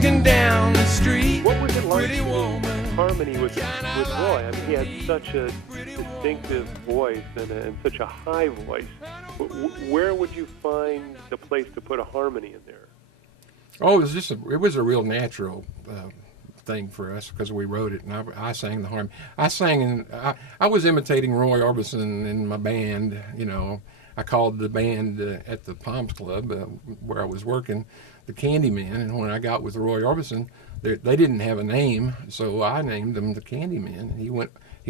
walking down the street. What was it like Pretty woman. harmony with Roy? I mean, he had such a distinctive voice and such a high voice. Where would you find the place to put a harmony in there? Oh, it was a real natural thing for us because we wrote it, and I sang the harmony. I was imitating Roy Orbison in my band. You know, I called the band at the Palms Club where I was working the Candyman, and when I got with Roy Orbison, they didn't have a name, so I named them the Candyman, and he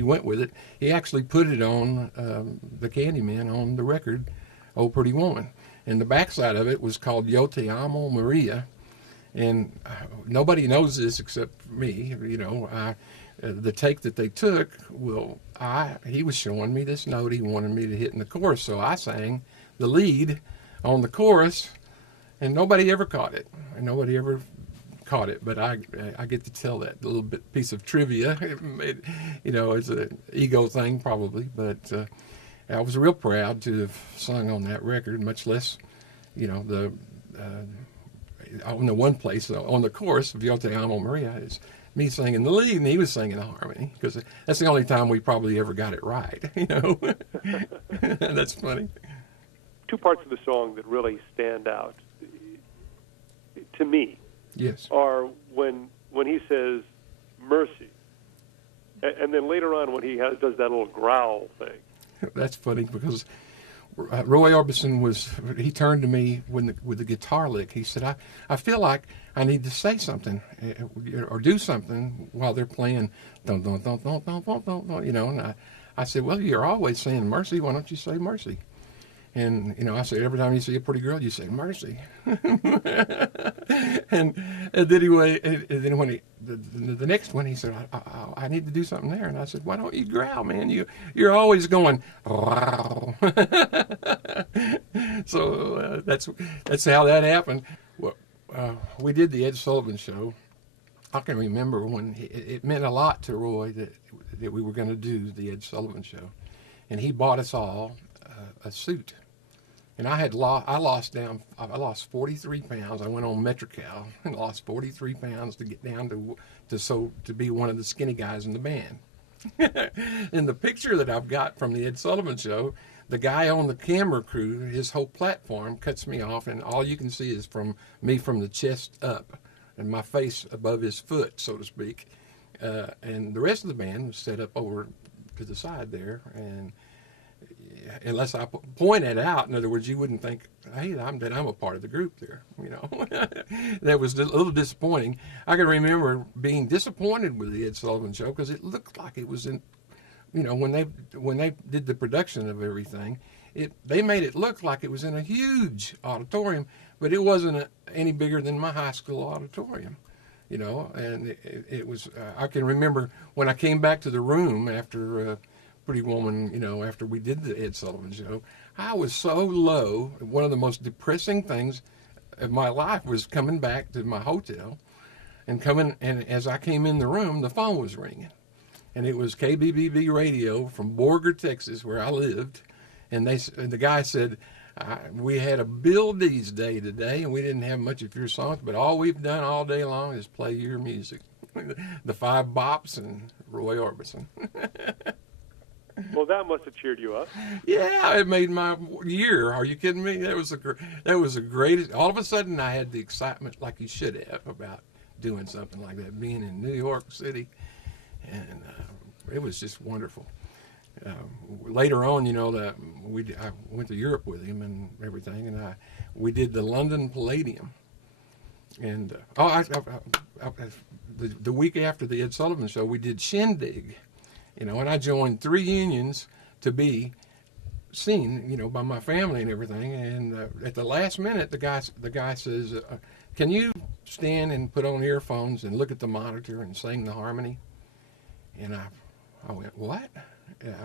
went with it. He actually put it on the Candyman on the record, "Oh Pretty Woman," and the backside of it was called "Yo Te Amo Maria," and nobody knows this except me. You know, the take that they took. He was showing me this note he wanted me to hit in the chorus, so I sang the lead on the chorus, and nobody ever caught it. But I get to tell that little piece of trivia. It's an ego thing probably, but I was real proud to have sung on that record, much less, on the one place, on the chorus of "Yo Te Amo Maria" is me singing the lead and he was singing the harmony, because that's the only time we probably ever got it right, That's funny. Two parts of the song that really stand out to me. Yes. Are when he says "mercy," and then later on when he does that little growl thing. That's funny because Roy Orbison he turned to me with the guitar lick. He said, I feel like I need to say something or do something while they're playing, dun, dun, dun, dun, dun, dun, dun, dun, and I said, well, you're always saying mercy. Why don't you say mercy? And, I said, every time you see a pretty girl, you say mercy. and then when the next one, he said, I need to do something there. And I said, why don't you growl, man? You're always going, So that's how that happened. Well, we did the Ed Sullivan Show. I can remember when it meant a lot to Roy that we were going to do the Ed Sullivan Show. And he bought us all a suit. And I lost 43 pounds. I went on Metro-Cal and lost 43 pounds to get down to be one of the skinny guys in the band. In the picture that I've got from the Ed Sullivan Show, the guy on the camera crew, his whole platform cuts me off, and all you can see is from the chest up and my face above his foot, so to speak. And the rest of the band was set up over to the side there, and unless I point it out, in other words, you wouldn't think, hey, I'm a part of the group there, That was a little disappointing. I can remember being disappointed with the Ed Sullivan Show because it looked like it was in, when they did the production of everything, they made it look like it was in a huge auditorium, but it wasn't any bigger than my high school auditorium, and it was, I can remember when I came back to the room after Pretty Woman, after we did the Ed Sullivan Show, I was so low. One of the most depressing things of my life was coming back to my hotel and as I came in the room, the phone was ringing. And it was KBBB radio from Borger, Texas, where I lived. And the guy said, we had a Bill Dees day today, and we didn't have much of your songs, but all we've done all day long is play your music. The Five Bops and Roy Orbison. Well, that must have cheered you up. Yeah, it made my year. Are you kidding me? That was the greatest. All of a sudden, I had the excitement like you should have about doing something like that, being in New York City, and it was just wonderful. Later on, I went to Europe with him and everything, and we did the London Palladium. And the week after the Ed Sullivan Show, we did Shindig. And I joined 3 unions to be seen, by my family and everything. And at the last minute, the guy says, "Can you stand and put on earphones and look at the monitor and sing the harmony?" And I went, "What?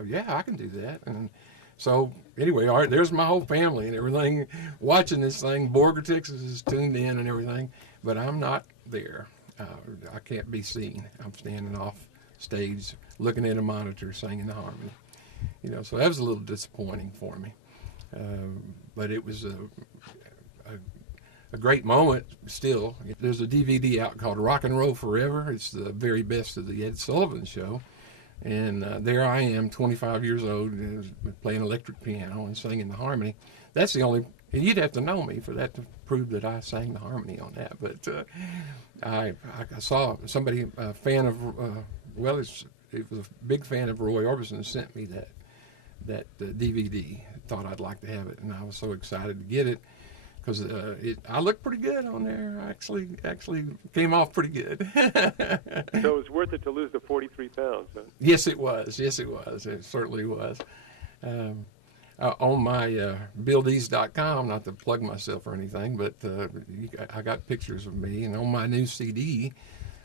Yeah, I can do that." And so anyway, all right, there's my whole family and everything watching this thing. Borger, Texas is tuned in and everything, but I'm not there. I can't be seen. I'm standing off stage looking at a monitor singing the harmony, so that was a little disappointing for me, but it was a a great moment still. There's a DVD out called Rock and Roll Forever. It's the very best of the Ed Sullivan Show. And there I am, 25 years old, playing electric piano and singing the harmony. That's the only, and you'd have to know me for that to prove that I sang the harmony on that. But I saw somebody, a fan of, it was a big fan of Roy Orbison, sent me that DVD. Thought I'd like to have it, and I was so excited to get it because I looked pretty good on there. I actually came off pretty good. So it was worth it to lose the 43 pounds, huh? Yes, it was. Yes, it was. It certainly was. On my BillDees.com, not to plug myself or anything, but I got pictures of me, and on my new CD,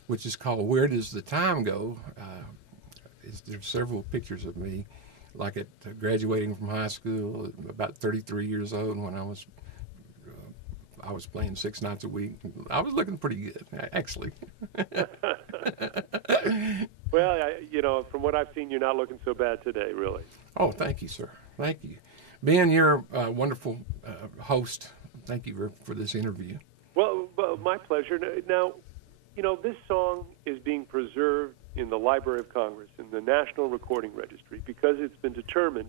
which is called Where Does the Time Go, there's several pictures of me, like at graduating from high school, about 33 years old, when I was playing 6 nights a week. I was looking pretty good, actually. Well, from what I've seen, you're not looking so bad today, really. Oh, thank you, sir. Thank you. Ben, you're a wonderful host. Thank you for this interview. Well, my pleasure. Now, this song is being preserved in the Library of Congress, in the National Recording Registry, because it's been determined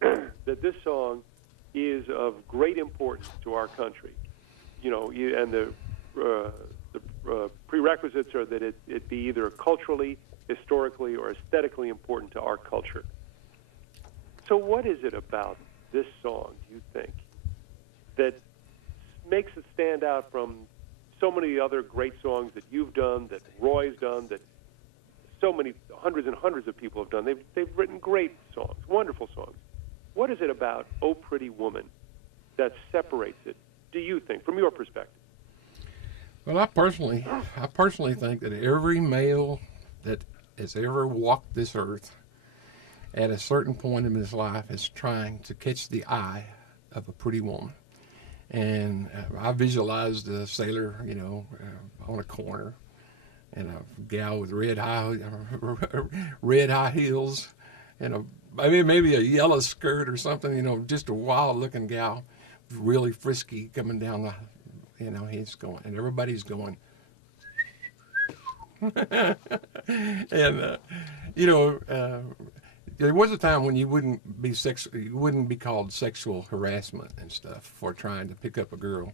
that this song is of great importance to our country. And the prerequisites are that it be either culturally, historically, or aesthetically important to our culture. So what is it about this song, do you think, that makes it stand out from so many other great songs that you've done, that Roy's done, that so many hundreds and hundreds of people have done? They've written great songs, wonderful songs. What is it about "Oh Pretty Woman" that separates it, do you think, from your perspective? Well, I personally think that every male that has ever walked this earth at a certain point in his life is trying to catch the eye of a pretty woman. And I visualized a sailor, on a corner, and a gal with red high heels, and maybe a yellow skirt or something, just a wild-looking gal, really frisky, coming down the, he's going, and everybody's going. And there was a time when you wouldn't be called sexual harassment and stuff for trying to pick up a girl,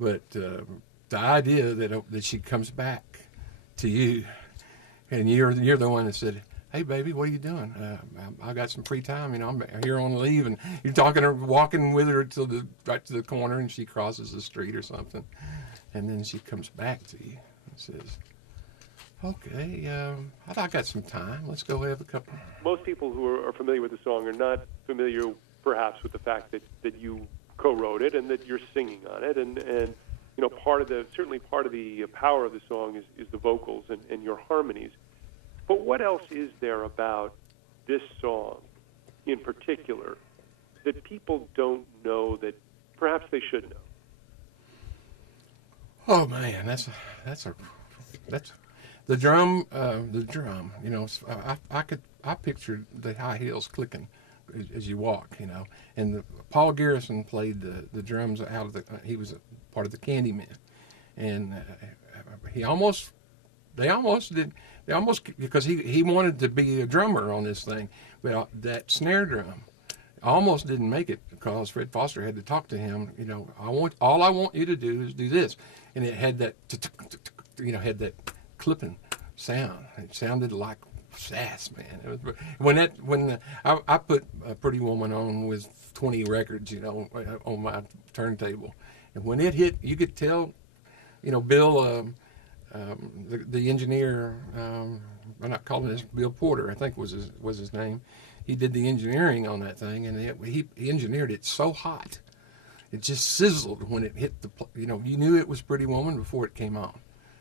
but the idea that she comes back to you, and you're the one that said, "Hey, baby, what are you doing? I got some free time. I'm here on leave," and you're walking with her right to the corner, and she crosses the street or something, and then she comes back to you and says, "Okay, I got some time. Let's go have a couple." Most people who are familiar with the song are not familiar, perhaps, with the fact that you co-wrote it and that you're singing on it, and part of the power of the song is the vocals and your harmonies. But what else is there about this song in particular that people don't know that perhaps they should know? Oh man, that's the drum. I pictured the high heels clicking as you walk, and Paul Garrison played the drums out of he was a part of the Candyman, and they almost because he wanted to be a drummer on this thing, but that snare drum almost didn't make it because Fred Foster had to talk to him. All I want you to do is do this, and it had that had that clipping sound. It sounded like sass, man. It was, when I put a Pretty Woman on with 20 records, on my turntable, and when it hit, you could tell, Bill, the engineer, I'm not calling this Bill Porter, I think was his name. He did the engineering on that thing, and he engineered it so hot, it just sizzled when it hit you knew it was Pretty Woman before it came on.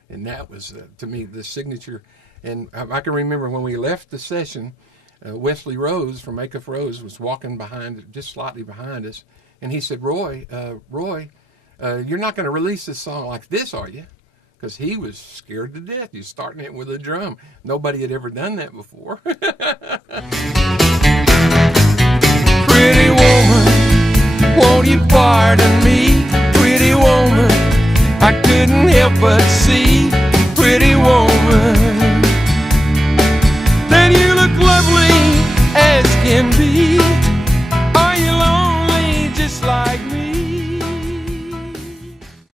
And that was, to me, the signature. And I can remember when we left the session, Wesley Rose from Acuff Rose was walking just slightly behind us. And he said, Roy, you're not going to release this song like this, are you? Because he was scared to death. He's starting it with a drum. Nobody had ever done that before. Pretty woman, won't you pardon me? Pretty woman, but see